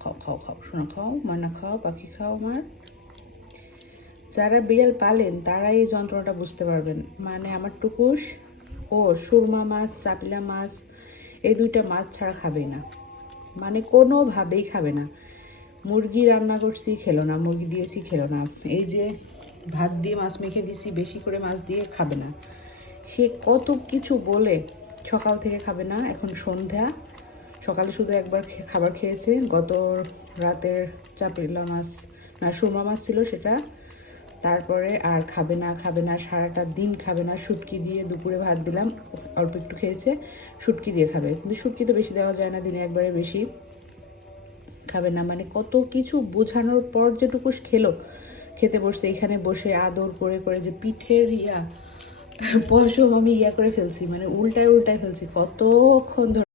খাও খাও খাও শোনা খাও, মানা খাও, পাখি খাও আমার। যারা বিড়াল পালেন তারা এই যন্ত্রণাটা বুঝতে পারবেন। মানে আমার টুকুস ও সুরমা মাছ, চাপিলা মাছ, এই দুইটা মাছ ছাড়া খাবেই না, মানে কোনোভাবেই খাবে না। মুরগি রান্না করছি খেলো না, মুরগি দিয়েছি খেলো না, এই যে ভাত দিয়ে মাছ মেখে দিছি বেশি করে মাছ দিয়ে খাবে না। সে কত কিছু বলে সকাল থেকে খাবে না। এখন সন্ধ্যা, সকালে শুধু একবার খাবার খেয়েছে, গত রাতের চাপিলা মাছ না সুরমা মাছ ছিল সেটা। তারপরে আর খাবে না, খাবে না, সারাটা দিন খাবে না। শুটকি দিয়ে দুপুরে ভাত দিলাম, অল্প একটু খেয়েছে, শুটকি দিয়ে খাবে, কিন্তু শুটকি তো বেশি দেওয়া যায় না, দিনে একবারে বেশি খাবে না। মানে কত কিছু বোঝানোর পর যেটুকু খেলো, খেতে বসছে এখানে বসে আদর করে করে, যে পিঠের পশম আমি করে ফেলছি, মানে উল্টায় উল্টায় ফেলছি কতক্ষণ ধরে।